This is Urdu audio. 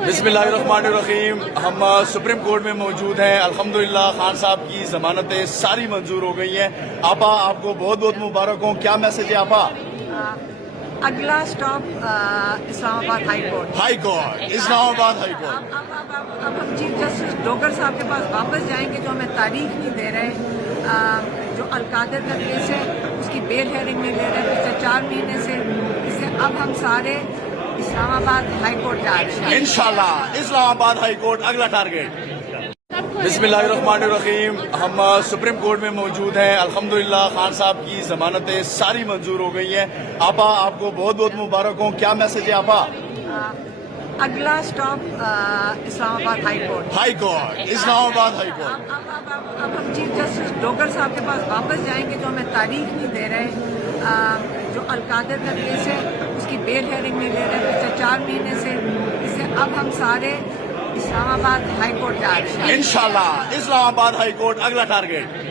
بسم اللہ الرحمن الرحیم. ہم سپریم کورٹ میں موجود ہیں. الحمدللہ خان صاحب کی ضمانتیں ساری منظور ہو گئی ہیں. آپا آپ کو بہت بہت مبارک ہوں. کیا میسج ہے آپا؟ اگلا سٹاپ اسلام آباد ہائی کورٹ. ہائی کورٹ، اسلام آباد ہائی کورٹ. اب ہم چیف جسٹس ڈوگر صاحب کے پاس واپس جائیں گے جو ہمیں تاریخ نہیں دے رہے. جو القادر کا کیس ہے اس کی بیل ہیئرنگ نہیں لے رہے پچھلے 4 مہینے سے. اس سے اب ہم سارے اسلام آباد ہائی کورٹ جا رہے ہیں انشاءاللہ اسلام آباد ہائی کورٹ اگلا ٹارگیٹ. بسم اللہ الرحمن الرحیم. ہم سپریم کورٹ میں موجود ہیں. الحمدللہ خان صاحب کی ضمانتیں ساری منظور ہو گئی ہیں. آپا آپ کو بہت بہت مبارک ہوں. کیا میسج ہے آپا؟ اگلا سٹاپ اسلام آباد ہائی کورٹ. ہائی کورٹ، اسلام آباد ہائی کورٹ. اب ہم چیف جسٹس ڈوگر صاحب کے پاس واپس جائیں گے جو ہمیں تاریخ نہیں دے رہے. جو القادر کا کیس ہے اس کی بیل ہیئرنگ نہیں لے رہے پچھلے 4 مہینے سے. اس سے اب ہم سارے اسلام آباد ہائی کورٹ جا رہے ہیں انشاءاللہ اسلام آباد ہائی کورٹ اگلا ٹارگیٹ.